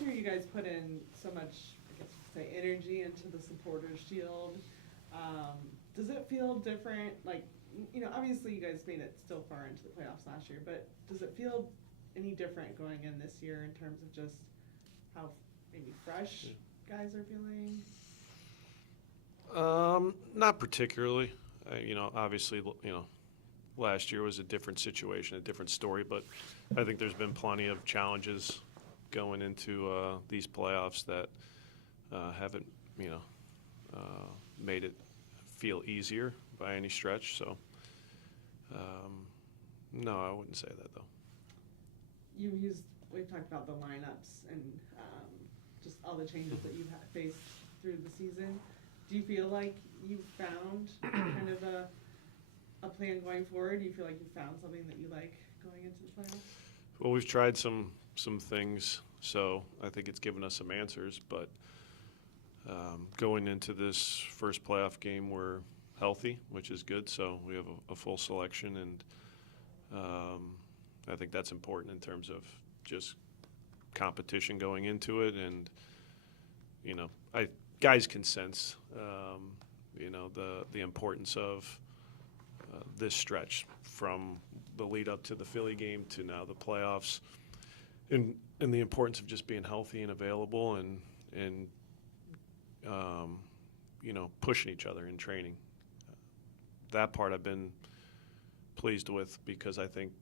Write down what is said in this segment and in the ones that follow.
last year you guys put in so much, I guess you could say, energy into the supporters shield. Does it feel different? Like, obviously you guys made it still far into the playoffs last year, but does it feel any different going in this year in terms of just how maybe fresh guys are feeling? Not particularly. Obviously, last year was a different situation, a different story, but I think there's been plenty of challenges going into these playoffs that haven't, made it feel easier by any stretch. So, no, I wouldn't say that, though. We've talked about the lineups and just all the changes that you've faced through the season. Do you feel like you've found kind of a plan going forward? Do you feel like you found something that you like going into the playoffs? Well, we've tried some things, so I think it's given us some answers. But going into this first playoff game, we're healthy, which is good. So we have a full selection, and I think that's important in terms of just competition going into it. And guys can sense the importance of this stretch from the lead up to the Philly game to now the playoffs, and the importance of just being healthy and available and pushing each other in training. That part I've been pleased with, because I think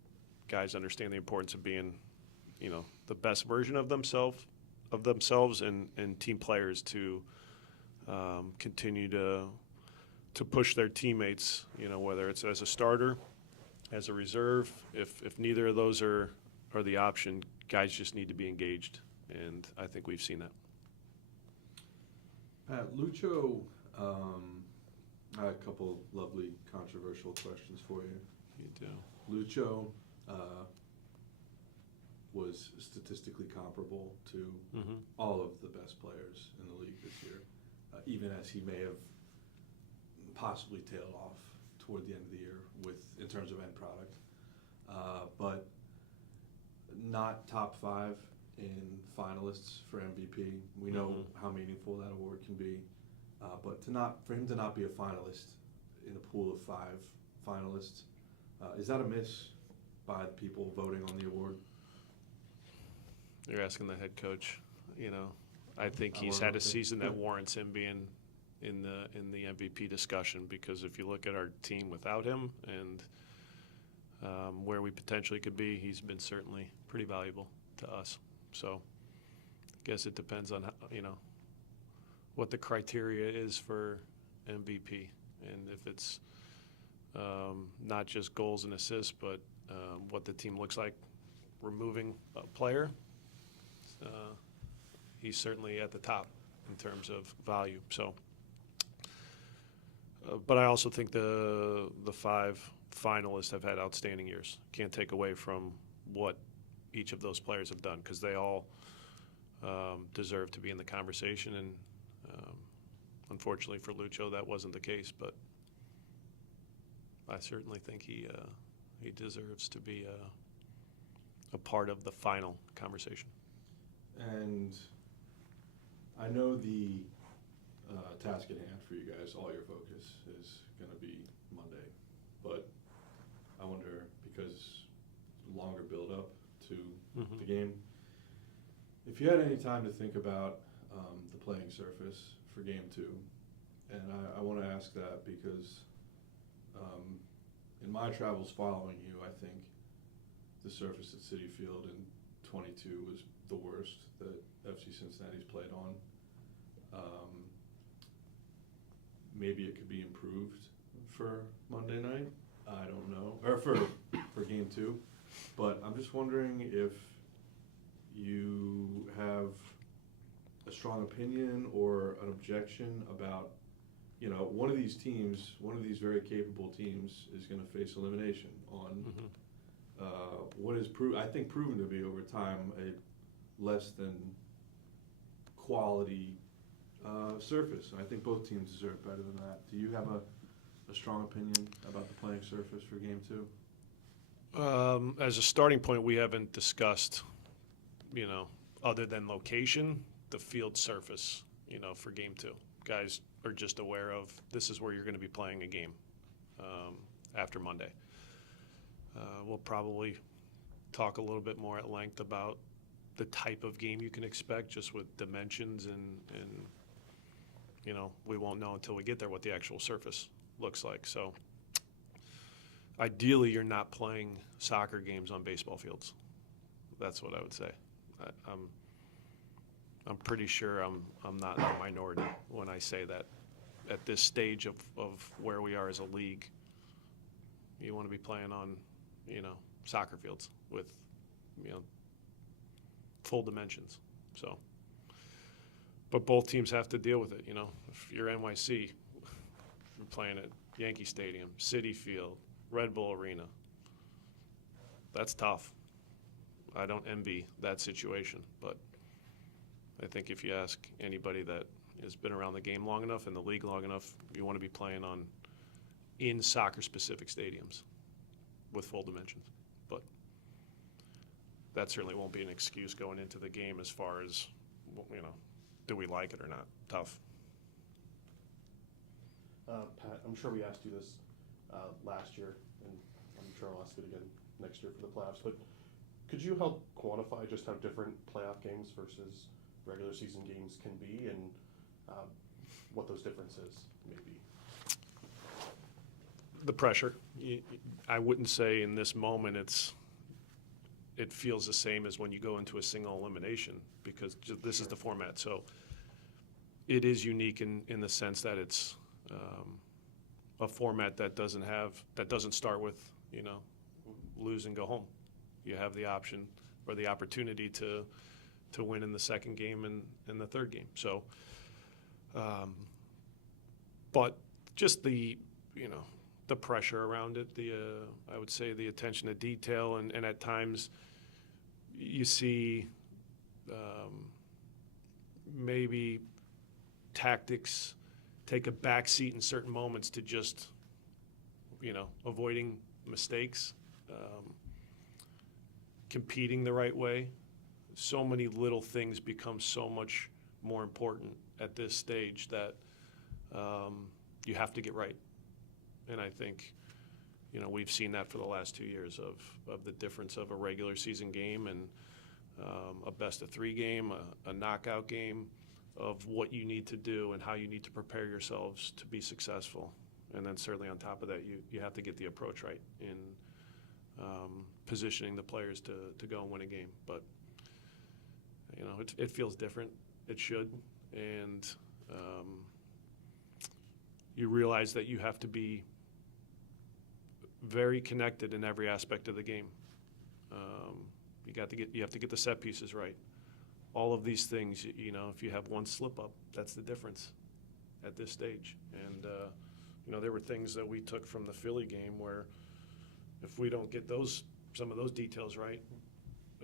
guys understand the importance of being, the best version of themselves, and team players to continue to push their teammates, whether it's as a starter, as a reserve. If neither of those are the option, guys just need to be engaged, and I think we've seen that. Pat, Lucho, I had a couple lovely controversial questions for you. You do. Lucho was statistically comparable to all of the best players in the league this year, even as he may have possibly tailed off toward the end of the year in terms of end product, but not top 5 in finalists for MVP. We know how meaningful that award can be, but for him to not be a finalist in a pool of 5 finalists, is that a miss by the people voting on the award? You're asking the head coach. I think he's had a season that warrants him being in the MVP discussion, because if you look at our team without him and where we potentially could be, he's been certainly pretty valuable to us. So I guess it depends on what the criteria is for MVP, and if it's not just goals and assists, but what the team looks like removing a player. He's certainly at the top in terms of value. So, but I also think the 5 finalists have had outstanding years. Can't take away from what each of those players have done, because they all deserve to be in the conversation. And unfortunately for Lucho, that wasn't the case. But I certainly think he deserves to be a part of the final conversation. And I know the task at hand for you guys, all your focus is going to be Monday, but I wonder, because longer build up to the game, if you had any time to think about the playing surface for game 2, and I want to ask that because in my travels following you, I think the surface at Citi Field in 22 was the worst that FC Cincinnati's played on. Maybe it could be improved for Monday night. I don't know, or for game 2. But I'm just wondering if you have a strong opinion or an objection about, one of these teams, one of these very capable teams, is going to face elimination on what is I think proven to be over time a less than quality surface. I think both teams deserve better than that. Do you have a strong opinion about the playing surface for game 2? As a starting point, we haven't discussed, other than location, the field surface, for game 2. Guys are just aware of this is where you're going to be playing a game after Monday. We'll probably talk a little bit more at length about the type of game you can expect, just with dimensions and we won't know until we get there what the actual surface looks like. So ideally, you're not playing soccer games on baseball fields. That's what I would say. I'm pretty sure I'm not in the minority when I say that. At this stage of where we are as a league, you want to be playing on, soccer fields with, full dimensions. So, but both teams have to deal with it. If you're NYC, you're playing at Yankee Stadium, Citi Field, Red Bull Arena. That's tough. I don't envy that situation, but I think if you ask anybody that has been around the game long enough and the league long enough, you want to be playing in soccer-specific stadiums with full dimensions. But that certainly won't be an excuse going into the game as far as, do we like it or not? Tough. Pat, I'm sure we asked you this last year, and I'm sure I'll ask it again next year for the playoffs, but could you help quantify just how different playoff games versus regular season games can be, and what those differences may be? The pressure. I wouldn't say in this moment it feels the same as when you go into a single elimination, because this is the format. So it is unique in the sense that it's a format that doesn't start with, lose and go home. You have the option or the opportunity to win in the second game and in the third game. So, but just the pressure around it, I would say the attention to detail, and at times you see maybe tactics take a back seat in certain moments to just, avoiding mistakes, competing the right way. So many little things become so much more important at this stage that you have to get right. And I think, we've seen that for the last 2 years of the difference of a regular season game and a best-of-3 game, a knockout game, of what you need to do and how you need to prepare yourselves to be successful. And then certainly on top of that, you have to get the approach right in positioning the players to go and win a game. But, it feels different. It should. And you realize that you have to be very connected in every aspect of the game. You have to get the set pieces right. All of these things, if you have one slip up, that's the difference at this stage. And there were things that we took from the Philly game where if we don't get some of those details right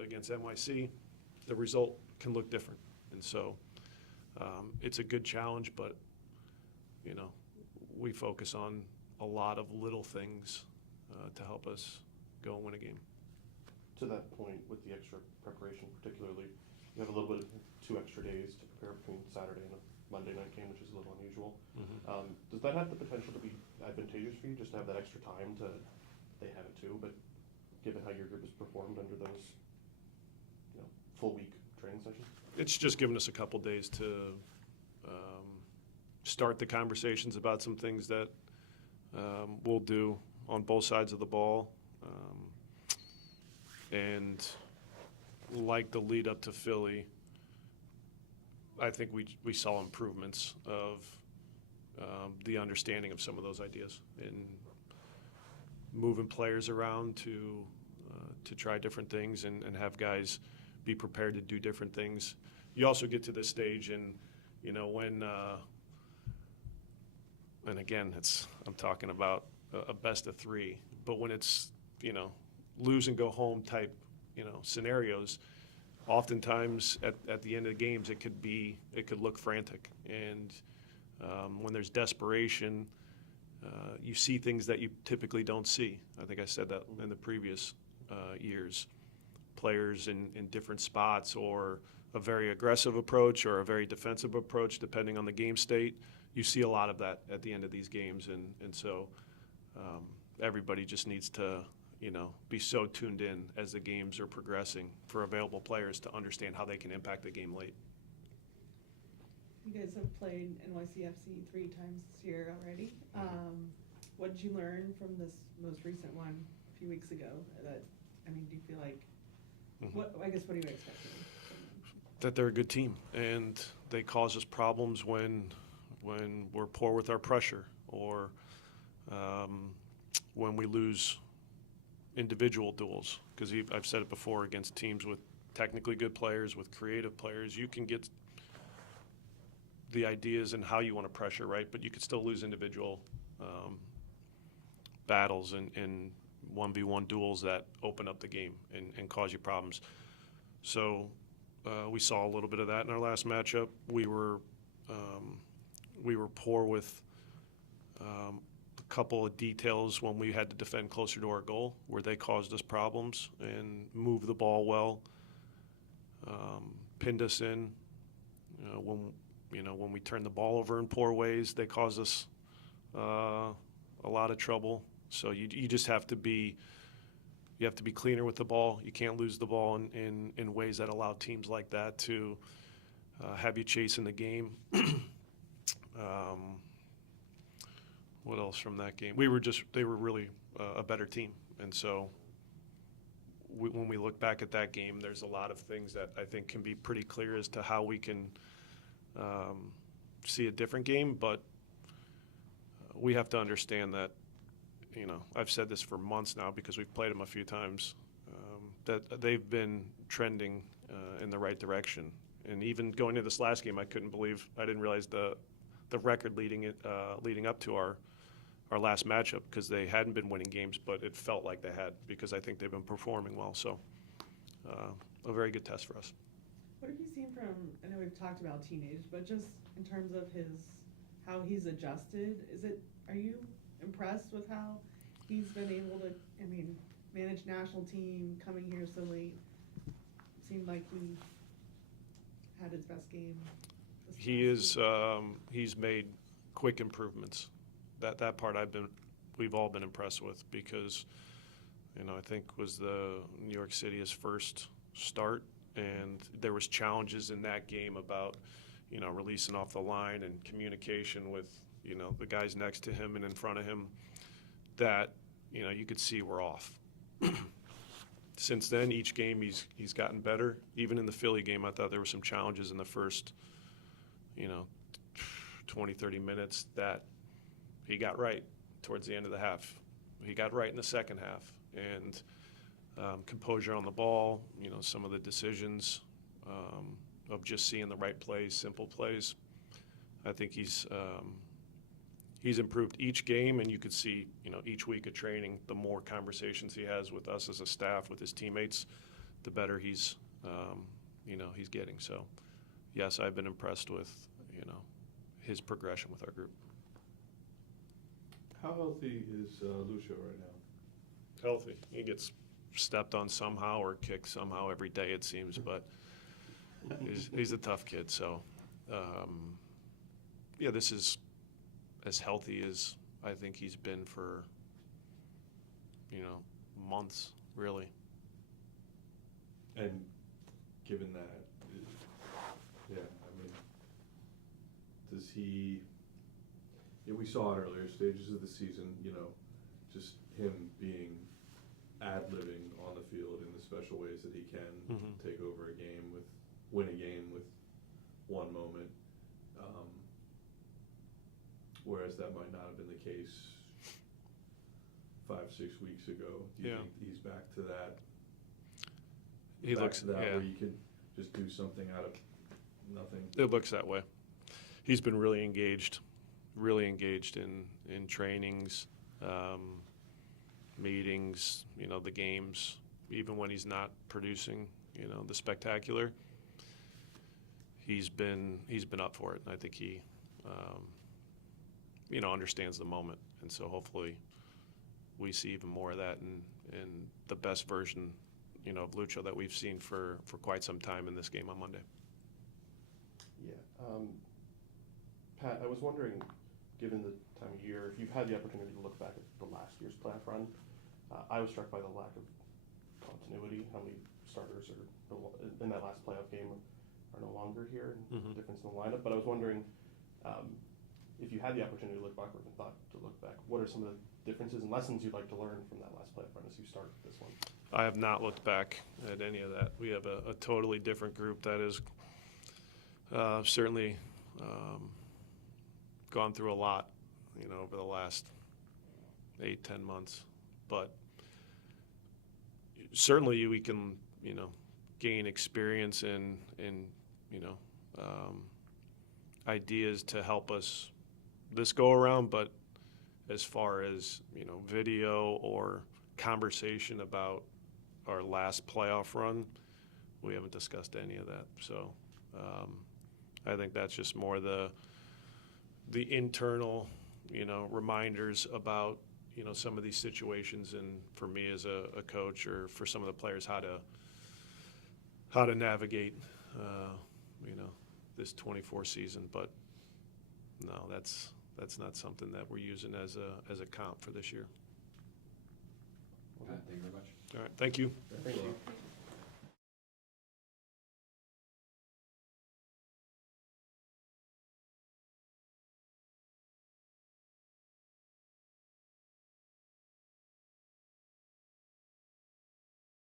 against NYC, the result can look different. And so it's a good challenge, but we focus on a lot of little things to help us go and win a game. To that point, with the extra preparation particularly, you have a little bit of 2 extra days to prepare between Saturday and a Monday night game, which is a little unusual. Mm-hmm. Does that have the potential to be advantageous for you, just to have that extra time they have it too, but given how your group has performed under those, full week training sessions? It's just given us a couple days to start the conversations about some things that we'll do on both sides of the ball. And like the lead up to Philly, I think we saw improvements of the understanding of some of those ideas and moving players around to try different things and have guys be prepared to do different things. You also get to this stage and, when and again, I'm talking about a best-of-3, but when it's, lose and go home type, scenarios, oftentimes at the end of the games, it could look frantic. And when there's desperation, you see things that you typically don't see. I think I said that in the previous years. players in different spots, or a very aggressive approach or a very defensive approach, depending on the game state. You see a lot of that at the end of these games, and so everybody just needs to, be so tuned in as the games are progressing for available players to understand how they can impact the game late. You guys have played NYCFC 3 times this year already. What did you learn from this most recent one a few weeks ago? Do you feel like, what are you expecting? That they're a good team, and they cause us problems when we're poor with our pressure, or when we lose individual duels. Because I've said it before, against teams with technically good players, with creative players, you can get the ideas and how you want to pressure, right? But you could still lose individual battles and 1v1 duels that open up the game and cause you problems. So we saw a little bit of that in our last matchup. We were poor with a couple of details when we had to defend closer to our goal, where they caused us problems and moved the ball well, pinned us in. When we turned the ball over in poor ways, they caused us a lot of trouble. So you just have to be cleaner with the ball. You can't lose the ball in ways that allow teams like that to have you chasing the game. What else from that game? They were really a better team. And so when we look back at that game, there's a lot of things that I think can be pretty clear as to how we can see a different game. But we have to understand that, I've said this for months now because we've played them a few times, that they've been trending in the right direction. And even going into this last game, I didn't realize the record leading up to our last matchup, because they hadn't been winning games, but it felt like they had, because I think they've been performing well. So a very good test for us. What have you seen from, I know we've talked about teenage, but just in terms of how he's adjusted, are you impressed with how he's been able to, manage national team, coming here so late? Seemed like he had his best game. He's made quick improvements. That part we've all been impressed with, because, I think was the New York City his first start, and there was challenges in that game about, releasing off the line and communication with, the guys next to him and in front of him, that, you could see were off. Since then, each game he's gotten better. Even in the Philly game, I thought there were some challenges in the first, 20, 30 minutes that he got right towards the end of the half. He got right in the second half. And composure on the ball, some of the decisions of just seeing the right plays, simple plays. I think he's improved each game, and you could see, each week of training, the more conversations he has with us as a staff, with his teammates, the better he's getting. So, yes, I've been impressed with, his progression with our group. How healthy is Lucio right now? Healthy. He gets stepped on somehow or kicked somehow every day, it seems, but he's a tough kid. So, this is as healthy as I think he's been for, months, really. And given that, does he, we saw it earlier stages of the season, just him being ad-libbing on the field in the special ways that he can take over a game, win a game with one moment, whereas that might not have been the case 5-6 weeks ago. Do you think he's back to that? Where you could just do something out of nothing. It looks that way. He's been really engaged in trainings, meetings, the games, even when he's not producing, the spectacular. He's been up for it, and I think he, understands the moment, and so hopefully we see even more of that and the best version of Lucho that we've seen for quite some time in this game on Monday. Yeah. Pat, I was wondering, given the time of year, if you've had the opportunity to look back at the last year's playoff run, I was struck by the lack of continuity. How many starters are in that last playoff game are no longer here, and Mhm. difference in the lineup. But I was wondering, if you had the opportunity to look back or even thought to look back, what are some of the differences and lessons you'd like to learn from that last playoff run as you start this one? I have not looked back at any of that. We have a totally different group that has certainly gone through a lot, over the last 8-10 months. But certainly we can, gain experience in ideas to help us this go around. But as far as, video or conversation about our last playoff run, we haven't discussed any of that. So I think that's just more the internal, reminders about, some of these situations, and for me as a coach, or for some of the players, how to navigate, this 24 season. But no, that's not something that we're using as a comp for this year. Pat, thank you very much. All right, thank you. Thank you.